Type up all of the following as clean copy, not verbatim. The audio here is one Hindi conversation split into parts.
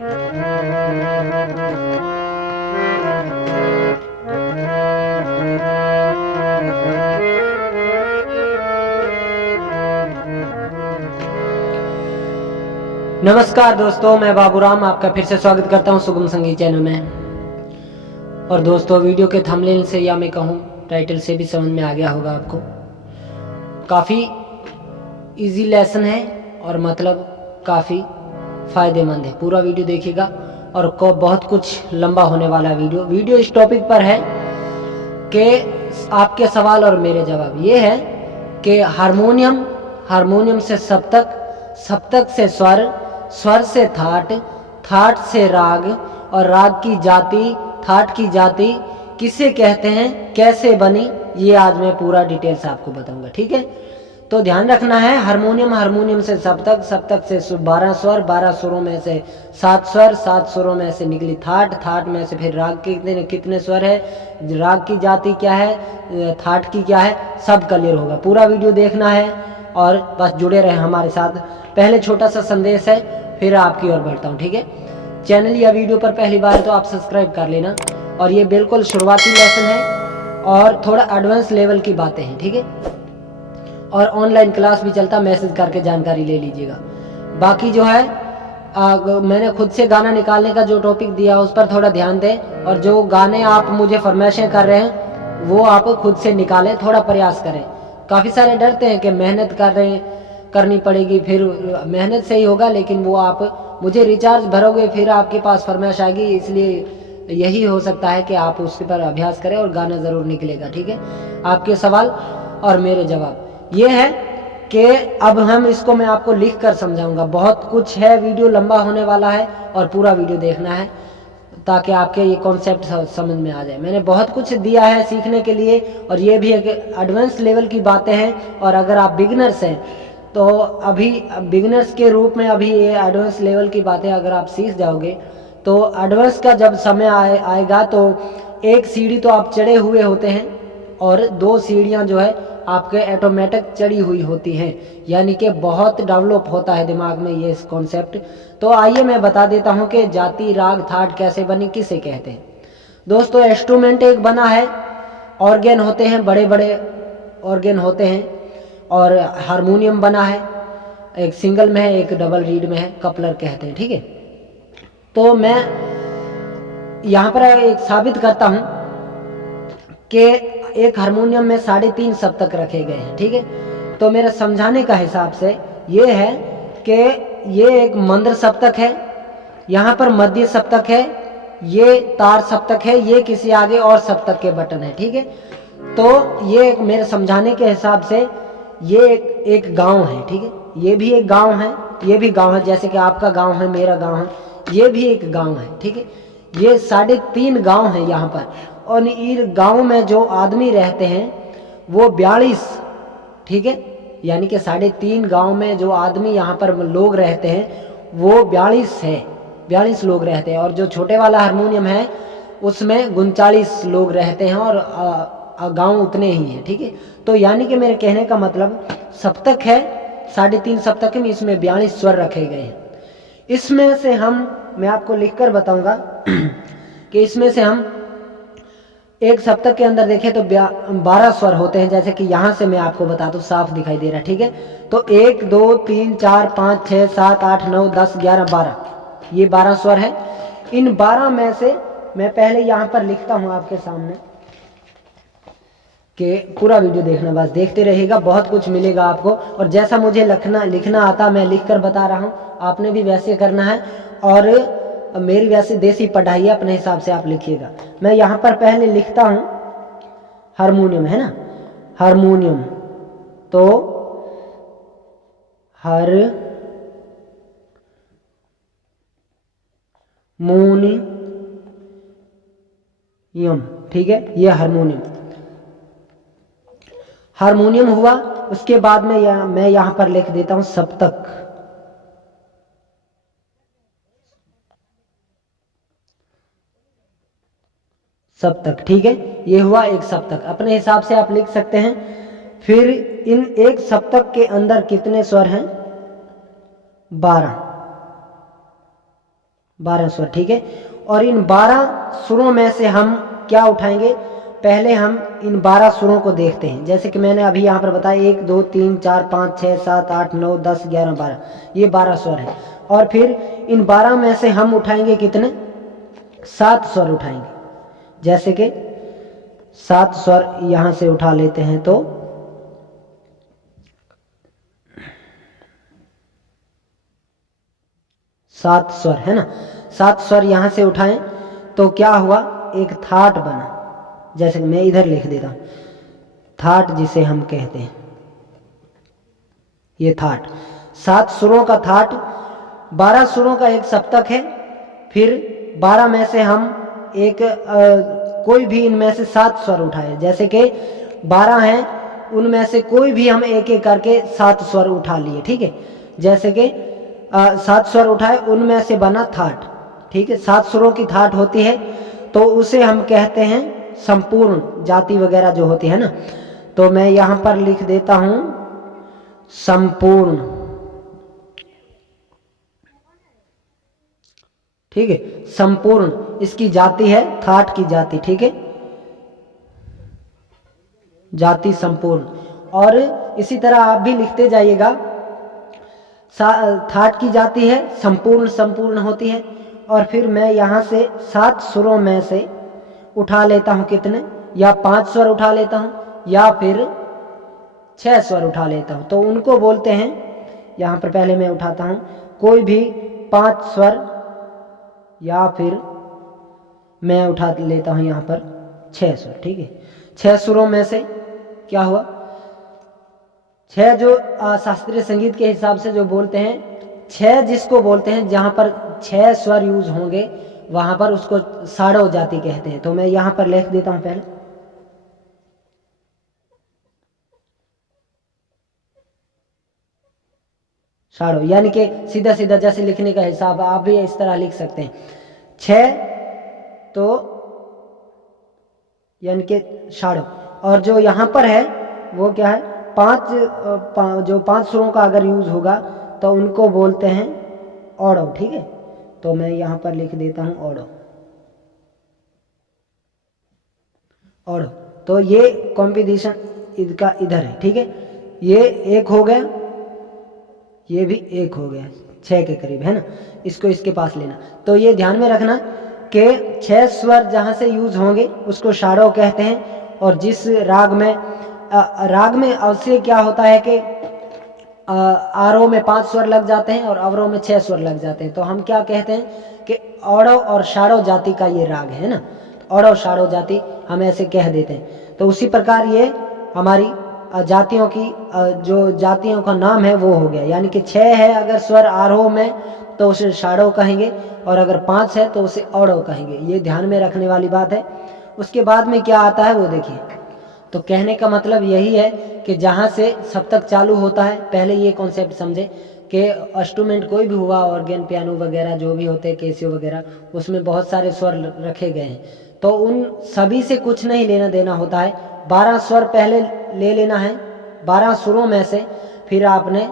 नमस्कार दोस्तों, मैं बाबूराम आपका फिर से स्वागत करता हूं सुगम संगीत चैनल में। और दोस्तों, वीडियो के थंबनेल से या मैं कहूं टाइटल से भी समझ में आ गया होगा आपको, काफ़ी इजी लेसन है और मतलब काफ़ी फ़ायदेमंद है। पूरा वीडियो देखिएगा और को बहुत कुछ लंबा होने वाला वीडियो इस टॉपिक पर है कि आपके सवाल और मेरे जवाब ये है कि हारमोनियम से सप्तक, सप्तक से स्वर, स्वर से थाट, थाट से राग और राग की जाति, थाट की जाति किसे कहते हैं, कैसे बनी, ये आज मैं पूरा डिटेल से आपको बताऊंगा। ठीक है, तो ध्यान रखना है। हारमोनियम से सप्तक, सप्तक से 12 स्वर, 12 स्वरों में से 7 स्वर, 7 स्वरों में से निकली थाट, थाट में से फिर राग के कितने स्वर है, राग की जाति क्या है, थाट की क्या है, सब क्लियर होगा। पूरा वीडियो देखना है और बस जुड़े रहे हमारे साथ। पहले छोटा सा संदेश है, फिर आपकी ओर बढ़ता हूँ। ठीक है, चैनल या वीडियो पर पहली बार है तो आप सब्सक्राइब कर लेना। और ये बिल्कुल शुरुआती लेसन है और थोड़ा एडवांस लेवल की बातें हैं। ठीक है, और ऑनलाइन क्लास भी चलता, मैसेज करके जानकारी ले लीजिएगा। बाकी जो है मैंने खुद से गाना निकालने का जो टॉपिक दिया उस पर थोड़ा ध्यान दें, और जो गाने आप मुझे फरमाइशें कर रहे हैं वो आप खुद से निकालें, थोड़ा प्रयास करें। काफ़ी सारे डरते हैं कि मेहनत करनी पड़ेगी, फिर मेहनत से ही होगा, लेकिन वो आप मुझे रिचार्ज भरोगे फिर आपके पास फरमाइश आएगी। इसलिए यही हो सकता है कि आप उसके पर अभ्यास करें और गाना ज़रूर निकलेगा। ठीक है, आपके सवाल और मेरे जवाब ये है कि अब हम इसको मैं आपको लिख कर समझाऊंगा। बहुत कुछ है, वीडियो लंबा होने वाला है और पूरा वीडियो देखना है ताकि आपके ये कॉन्सेप्ट समझ में आ जाए। मैंने बहुत कुछ दिया है सीखने के लिए, और ये भी एक एडवांस लेवल की बातें हैं। और अगर आप बिगिनर्स हैं तो अभी बिगिनर्स के रूप में अभी ये एडवांस लेवल की बातें अगर आप सीख जाओगे तो एडवांस का जब समय आएगा तो एक सीढ़ी तो आप चढ़े हुए होते हैं और 2 सीढ़ियां जो है आपके ऑटोमेटिक चढ़ी हुई होती हैं, यानी कि बहुत डेवलप होता है दिमाग में ये कॉन्सेप्ट। तो आइए मैं बता देता हूं कि जाति, राग, थाट कैसे बनी, किसे कहते हैं। दोस्तों, इंस्ट्रूमेंट एक बना है, ऑर्गन होते हैं, बड़े बड़े ऑर्गन होते हैं, और हारमोनियम बना है, एक सिंगल में है, एक डबल रीड में है, कपलर कहते हैं। ठीक है, तो मैं यहाँ पर एक साबित करता हूँ कि एक हारमोनियम में 3.5 सप्तक रखे गए हैं। ठीक है, तो मेरे समझाने का हिसाब से ये है कि ये एक मंद्र सप्तक है, यहाँ पर मध्य सप्तक है, ये तार सप्तक है, ये किसी आगे और सप्तक के बटन है। ठीक है, तो ये मेरे समझाने के हिसाब से ये एक गांव है। ठीक है, ये भी एक गांव है, ये भी गांव है, जैसे कि आपका गांव है, मेरा गांव है, ये भी एक गांव है। ठीक है, ये 3.5 गांव है यहाँ पर, और इन गांव में जो आदमी रहते हैं वो 42, ठीक है, यानी कि 3.5 गांव में जो आदमी यहाँ पर लोग रहते हैं वो 42 है, 42 लोग रहते हैं। और जो छोटे वाला हारमोनियम है उसमें 39 लोग रहते हैं और गांव उतने ही हैं। ठीक है, तो यानी कि मेरे कहने का मतलब सप्तक है, 3.5 सप्तक में इसमें 42 स्वर रखे गए हैं। इसमें से मैं आपको लिखकर बताऊंगा कि इसमें से हम एक सप्तक के अंदर देखें तो 12 स्वर होते हैं, जैसे कि यहाँ से मैं आपको बता दूं, साफ दिखाई दे रहा है। ठीक है, तो 1 2 3 4 5 6 7 8 9 10 11 12, ये 12 स्वर है। इन 12 में से मैं पहले यहाँ पर लिखता हूँ आपके सामने, कि पूरा वीडियो देखना, बस देखते रहिएगा, बहुत कुछ मिलेगा आपको। और जैसा मुझे लिखना आता मैं लिख कर बता रहा हूँ, आपने भी वैसे करना है। और मेरी वैसे देसी पढ़ाई है, अपने हिसाब से आप लिखिएगा। मैं यहाँ पर पहले लिखता हूँ हारमोनियम, है ना, हारमोनियम, तो हारमोनियम, ठीक है, ये हारमोनियम हुआ। उसके बाद में मैं यहाँ पर लिख देता हूँ सप्तक, सप्तक, ठीक है, ये हुआ एक सप्तक। अपने हिसाब से आप लिख सकते हैं। फिर इन एक सप्तक के अंदर कितने स्वर हैं, 12, 12 स्वर, ठीक है। और इन 12 सुरों में से हम क्या उठाएंगे, पहले हम इन 12 सुरों को देखते हैं। जैसे कि मैंने अभी यहाँ पर बताया 1 2 3 4 5 6 7 8 9 10 11 12, ये 12 स्वर हैं। और फिर इन 12 में से हम उठाएंगे कितने, 7 स्वर उठाएंगे। जैसे कि 7 स्वर यहाँ से उठा लेते हैं, तो 7 स्वर है ना, 7 स्वर यहाँ से उठाएं तो क्या हुआ, एक थाट बना। जैसे कि मैं इधर लिख देता हूं, थाट जिसे हम कहते हैं, ये थाट, 7 सुरों का थाट। 12 सुरों का एक सप्तक है। फिर 12 में से हम एक कोई भी इनमें से 7 स्वर उठाए। जैसे कि 12 हैं, उनमें से कोई भी हम एक एक करके 7 स्वर उठा लिए, ठीक है। जैसे कि 7 स्वर उठाए, उनमें से बना थाट, ठीक है। 7 सुरों की थाट होती है, तो उसे हम कहते हैं संपूर्ण जाति वगैरह जो होती है ना। तो मैं यहां पर लिख देता हूं संपूर्ण, ठीक है। संपूर्ण इसकी जाति है, थाट की जाति, ठीक है, जाति संपूर्ण। और इसी तरह आप भी लिखते जाइएगा, थाट की जाति है, संपूर्ण संपूर्ण होती है। और फिर मैं यहां से 7 सुरों में से उठा लेता हूं कितने, या 5 स्वर उठा लेता हूं या फिर 6 स्वर उठा लेता हूं, तो उनको बोलते हैं, यहां पर पहले मैं उठाता हूं कोई भी 5 स्वर, या फिर मैं उठा लेता हूं यहां पर 6 स्वर, ठीक है। 6 सुरों में से क्या हुआ, 6 जो शास्त्रीय संगीत के हिसाब से जो बोलते हैं, 6 जिसको बोलते हैं जहां पर 6 स्वर यूज होंगे वहां पर उसको साड़ो जाति कहते हैं। तो मैं यहां पर लिख देता हूं पहले, साड़ो, यानी कि सीधा सीधा जैसे लिखने का हिसाब आप भी इस तरह लिख सकते हैं। 6 तो यानी कि साड़ो, और जो यहां पर है वो क्या है, 5 जो 5 सुरों का अगर यूज होगा तो उनको बोलते हैं औड़ो, ठीक है। तो मैं यहां पर लिख देता हूं औड़ो, औड़ो। तो ये कॉम्बिनेशन इसका इधर है, ठीक है। ये एक हो गया, ये भी एक हो गया, 6 के करीब है ना। इसको इसके पास लेना, तो ये ध्यान में रखना कि 6 स्वर जहां से यूज होंगे उसको शाड़ो कहते हैं। और जिस राग में अवश्य क्या होता है कि आरोह में 5 स्वर लग जाते हैं और अवरोह में 6 स्वर लग जाते हैं, तो हम क्या कहते हैं कि औड़ो और शाड़ो जाति का ये राग है ना, औड़ो शाड़ो जाति हम ऐसे कह देते हैं। तो उसी प्रकार ये हमारी जातियों की जो जातियों का नाम है वो हो गया, यानी कि 6 है अगर स्वर आरोह में तो उसे शाड़ो कहेंगे, और अगर 5 है तो उसे औड़ो कहेंगे। ये ध्यान में रखने वाली बात है। उसके बाद में क्या आता है वो देखिए। तो कहने का मतलब यही है कि जहाँ से सप्तक चालू होता है, पहले ये कॉन्सेप्ट समझे कि इंस्ट्रूमेंट कोई भी हुआ, ऑर्गन, पियानो वगैरह जो भी होते हैं, कैसियो वगैरह, उसमें बहुत सारे स्वर रखे गए हैं। तो उन सभी से कुछ नहीं लेना देना होता है। 12 स्वर पहले ले लेना है 12 सुरों में से। फिर आपने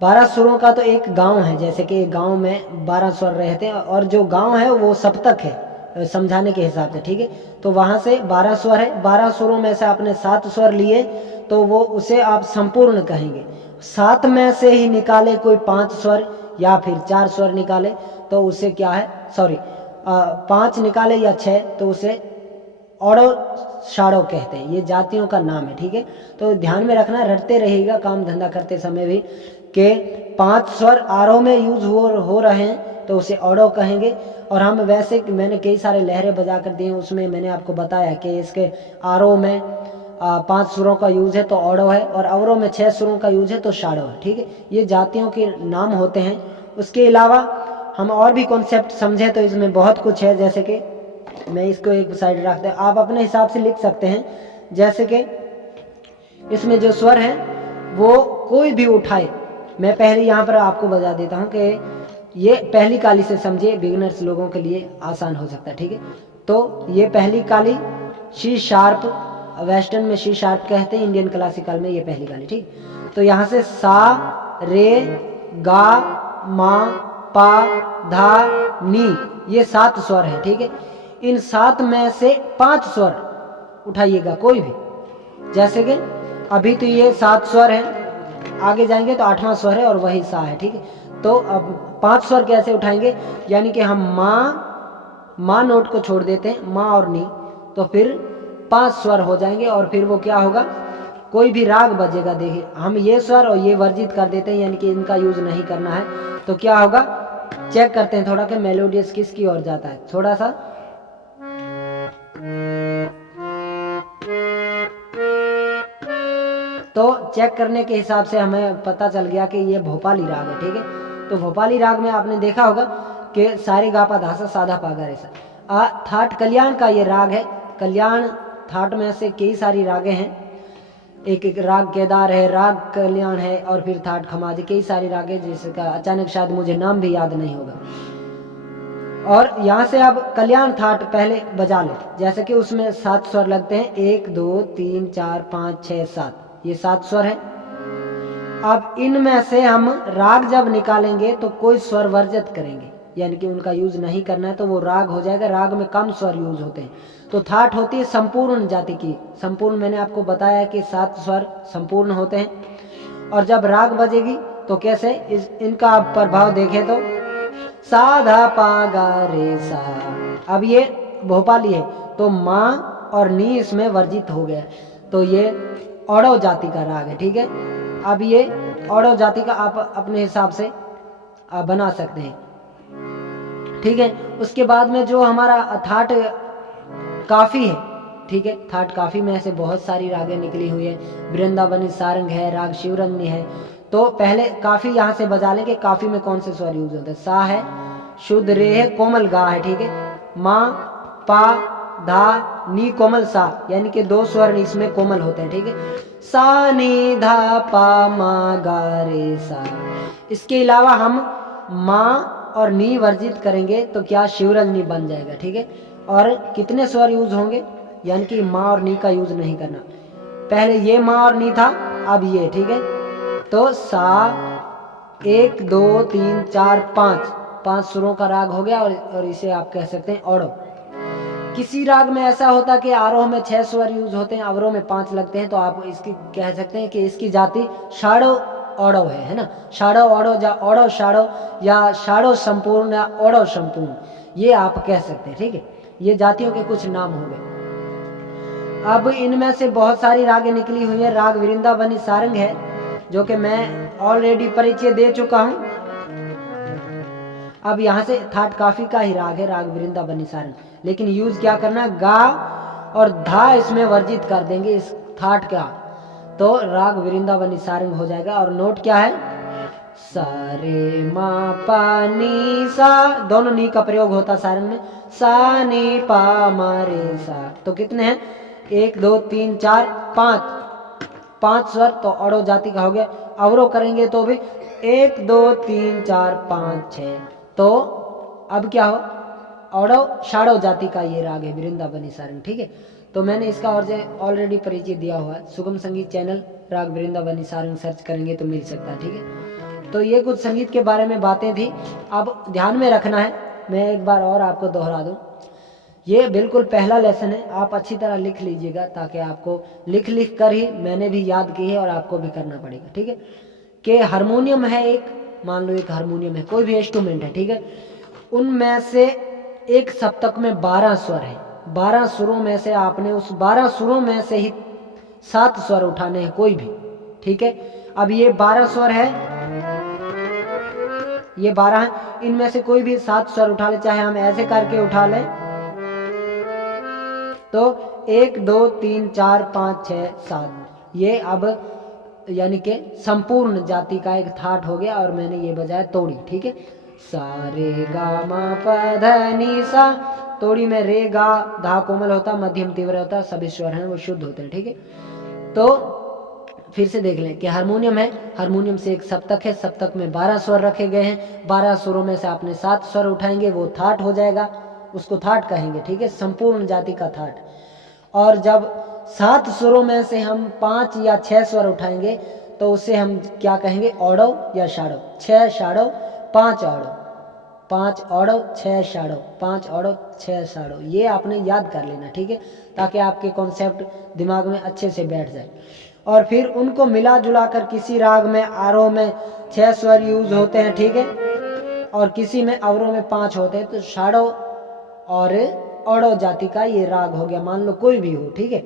12 सुरों का तो एक गांव है, जैसे कि एक गांव में 12 स्वर रहते हैं, और जो गांव है वो सप्तक है समझाने के हिसाब से, ठीक है। तो वहां से 12 स्वर है, 12 सुरों में से आपने 7 स्वर लिए तो वो उसे आप संपूर्ण कहेंगे। 7 में से ही निकाले कोई 5 स्वर या फिर 4 स्वर निकाले तो उसे क्या है, सॉरी 5 निकाले या 6 तो उसे औड़ो शाड़ो कहते हैं। ये जातियों का नाम है, ठीक है। तो ध्यान में रखना, रटते रहेगा काम धंधा करते समय भी, कि 5 स्वर आरोह में यूज हो रहे हैं तो उसे औड़ो कहेंगे। और हम वैसे मैंने कई सारे लहरें बजा कर दिए, उसमें मैंने आपको बताया कि इसके आरोह में 5 सुरों का यूज है तो औड़ो है, और अवरोह में 6 सुरों का यूज है तो शाड़ो है, ठीक है। ये जातियों के नाम होते हैं। उसके अलावा हम और भी कॉन्सेप्ट समझे तो इसमें बहुत कुछ है, जैसे कि मैं इसको एक साइड रखते हैं, आप अपने हिसाब से लिख सकते हैं। जैसे कि इसमें जो स्वर है वो कोई भी उठाए, मैं पहले यहाँ पर आपको बता देता हूँ कि ये पहली काली से समझिए, बिगिनर्स लोगों के लिए आसान हो सकता है, ठीक है। तो ये पहली काली सी शार्प, वेस्टर्न में सी शार्प कहते हैं, इंडियन क्लासिकल में ये पहली काली, ठीक। तो यहाँ से सा रे गा मा पा धा नी, ये 7 स्वर है, ठीक है। इन 7 में से 5 स्वर उठाइएगा कोई भी, जैसे कि अभी तो ये 7 स्वर है, आगे जाएंगे तो 8वां स्वर है और वही सा है, ठीक है। तो अब 5 स्वर कैसे उठाएंगे, यानी कि हम माँ नोट को छोड़ देते हैं, माँ और नी, तो फिर 5 स्वर हो जाएंगे और फिर वो क्या होगा, कोई भी राग बजेगा। देखिए हम ये स्वर और ये वर्जित कर देते हैं, यानी कि इनका यूज नहीं करना है, तो क्या होगा चेक करते हैं थोड़ा कि मेलोडियस किसकी ओर जाता है, थोड़ा सा। तो चेक करने के हिसाब से हमें पता चल गया कि ये भोपाली राग है, ठीक है। तो भोपाली राग में आपने देखा होगा कि सारे गा पा धा सा साधा पा गा रे सा। थाट कल्याण का ये राग है। कल्याण थाट में से कई सारी रागें हैं, एक एक राग केदार है, राग कल्याण है और फिर थाट खमाज, कई सारी रागें जिसका अचानक शायद मुझे नाम भी याद नहीं होगा। और यहाँ से अब कल्याण थाट पहले बजा ले, जैसे कि उसमें 7 स्वर लगते हैं, 1 2 3 4 5 6 7, ये 7 स्वर है। अब इनमें से हम राग जब निकालेंगे तो कोई स्वर वर्जित करेंगे, यानी कि उनका यूज नहीं करना है, तो वो राग हो जाएगा। राग में कम स्वर यूज होते हैं। तो थाट होती है संपूर्ण जाति की। संपूर्ण मैंने आपको बताया कि 7 स्वर संपूर्ण होते हैं। और जब राग बजेगी तो कैसे, इनका आप प्रभाव देखें तो साधा पा गा रे सा। अब ये भोपाली है तो माँ और नी इसमें वर्जित हो गया, तो ये औड़व जाति का राग है, ठीक है। अब ये औड़व जाति का आप अपने हिसाब से बना सकते हैं, ठीक है। उसके बाद में जो हमारा थाट काफी है, ठीक है। थाट काफी में ऐसे बहुत सारी रागें निकली हुई है, वृंदावनी सारंग है, राग शिवरंगनी है। तो पहले काफी यहाँ से बजा लेंगे। काफी में कौन से स्वर यूज होते हैं, सा है, शुद्ध रे है, कोमल गा है, ठीक है। माँ पा धा नी कोमल सा, यानी कि 2 स्वर इसमें कोमल होते हैं, ठीक है। सा नी धा पा मा गा रे सा। इसके अलावा हम माँ और नी वर्जित करेंगे तो क्या शिवरंजनी बन जाएगा, ठीक है। और कितने स्वर यूज होंगे, यानी कि माँ और नी का यूज नहीं करना। पहले ये माँ और नी था, अब ये, ठीक है। तो सा 1 2 3 4 5 सुरों का राग हो गया। और इसे आप कह सकते हैं औड़व। किसी राग में ऐसा होता है कि आरोह में 6 स्वर यूज होते हैं, अवरोह में 5 लगते हैं, तो आप इसकी कह सकते हैं कि इसकी जाति षाड़व औड़व है ना। षाड़व औड़व या औड़व षाड़व या षाड़व संपूर्ण या औड़व संपूर्ण, ये आप कह सकते हैं, ठीक है। ये जातियों के कुछ नाम हो गए। अब इनमें से बहुत सारी रागें निकली हुई है। राग वृंदावनी सारंग है, जो कि मैं ऑलरेडी परिचय दे चुका हूं। अब यहाँ से थाट काफी का ही राग है, राग वृंदावनी सारंग, लेकिन यूज क्या करना, गा और धा इसमें वर्जित कर देंगे इस थाट का, तो राग वृंदावनी सारंग हो जाएगा। और नोट क्या है, सा रे मा पा नी सा, दोनों नी का प्रयोग होता सारंग में। सा नी पा मा रे सा, तो कितने हैं, 1 2 3 4 5 स्वर, तो औड़व जाति का हो गया। अवरोह करेंगे तो भी 1 2 3 4 5 6, तो अब क्या हो, औड़व षाड़व जाति का ये राग है वृंदावनी सारंग, ठीक है। तो मैंने इसका और ऑलरेडी परिचय दिया हुआ है, सुगम संगीत चैनल, राग वृंदावनी सारंग सर्च करेंगे तो मिल सकता है, ठीक है। तो ये कुछ संगीत के बारे में बातें थी। अब ध्यान में रखना है, मैं एक बार और आपको दोहरा दूं, ये बिल्कुल पहला लेसन है, आप अच्छी तरह लिख लीजिएगा, ताकि आपको लिख कर ही मैंने भी याद की है और आपको भी करना पड़ेगा, ठीक है। कि हारमोनियम है एक, मान लो एक हारमोनियम है, कोई भी इंस्ट्रूमेंट है, ठीक है। उनमें से एक सप्तक में 12 स्वर है, 12 सुरों में से आपने उस 12 सुरों में से ही 7 स्वर उठाने हैं कोई भी, ठीक है। अब ये 12 स्वर है, ये 12 है, इनमें से कोई भी 7 स्वर उठा ले, चाहे हम ऐसे करके उठा लें तो 1 2 3 4 5 6 7, ये अब यानी कि संपूर्ण जाति का एक थाट हो गया। और मैंने ये बजाया तोड़ी, ठीक है। सा रे गा मा प ध नी सा, तोड़ी में रे गा धा कोमल होता, मध्यम तीव्र होता, सभी स्वर हैं वो शुद्ध होते हैं, ठीक है। तो फिर से देख लें कि हारमोनियम है, हारमोनियम से एक सप्तक है, सप्तक में 12 स्वर रखे गए हैं, 12 स्वरों में से आपने 7 स्वर उठाएंगे, वो थाट हो जाएगा, उसको थाट कहेंगे, ठीक है, संपूर्ण जाति का थाट। और जब 7 स्वरों में से हम 5 या 6 स्वर उठाएंगे तो उसे हम क्या कहेंगे, औड़व या षाड़व। 6 षाड़व 5 औड़व, 5 औड़ो 6 शाड़ो, 5 औड़ो 6 शाड़ो, ये आपने याद कर लेना, ठीक है, ताकि आपके कॉन्सेप्ट दिमाग में अच्छे से बैठ जाए। और फिर उनको मिला जुला कर किसी राग में आरोह में 6 स्वर यूज होते हैं, ठीक है, और किसी में अवरोह में 5 होते हैं। तो शाड़ो और औड़ो जाति का ये राग हो गया, मान लो कोई भी हो, ठीक है।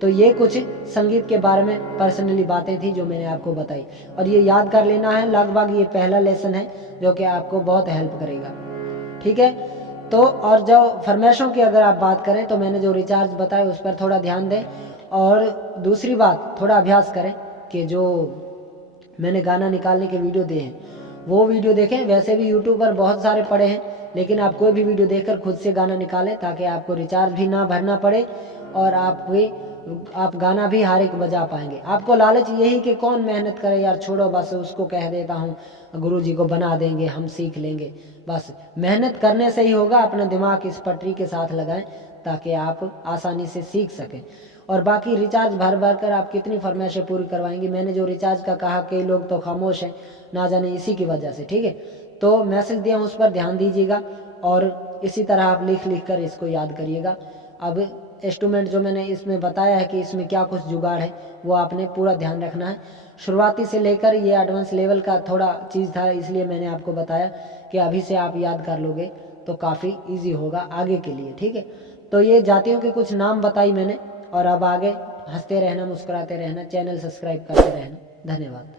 तो ये कुछ संगीत के बारे में पर्सनली बातें थी जो मैंने आपको बताई, और ये याद कर लेना है। लगभग ये पहला लेसन है जो कि आपको बहुत हेल्प करेगा, ठीक है। तो और जो फरमाइशों की अगर आप बात करें तो मैंने जो रिचार्ज बताया उस पर थोड़ा ध्यान दें, और दूसरी बात थोड़ा अभ्यास करें कि जो मैंने गाना निकालने के वीडियो दिए हैं वो वीडियो देखें। वैसे भी यूट्यूब पर बहुत सारे पड़े हैं, लेकिन आप कोई भी वीडियो देखकर खुद से गाना निकालें ताकि आपको रिचार्ज भी ना भरना पड़े और आप गाना भी हर एक बजा पाएंगे। आपको लालच यही कि कौन मेहनत करे यार, छोड़ो बस उसको कह देता हूँ गुरुजी को बना देंगे, हम सीख लेंगे। बस मेहनत करने से ही होगा। अपना दिमाग इस पटरी के साथ लगाएं ताकि आप आसानी से सीख सकें। और बाकी रिचार्ज भर भर कर आप कितनी फरमाइशें पूरी करवाएंगी। मैंने जो रिचार्ज का कहा, कई लोग तो खामोश हैं, ना जाने इसी की वजह से, ठीक है। तो मैसेज दिया उस पर ध्यान दीजिएगा, और इसी तरह आप लिख लिख कर इसको याद करिएगा। अब इंस्ट्रूमेंट जो मैंने इसमें बताया है कि इसमें क्या कुछ जुगाड़ है, वो आपने पूरा ध्यान रखना है। शुरुआती से लेकर ये एडवांस लेवल का थोड़ा चीज़ था, इसलिए मैंने आपको बताया कि अभी से आप याद कर लोगे तो काफ़ी ईजी होगा आगे के लिए, ठीक है। तो ये जातियों के कुछ नाम बताई मैंने, और अब आगे हंसते रहना, मुस्कुराते रहना, चैनल सब्सक्राइब करते रहना। धन्यवाद।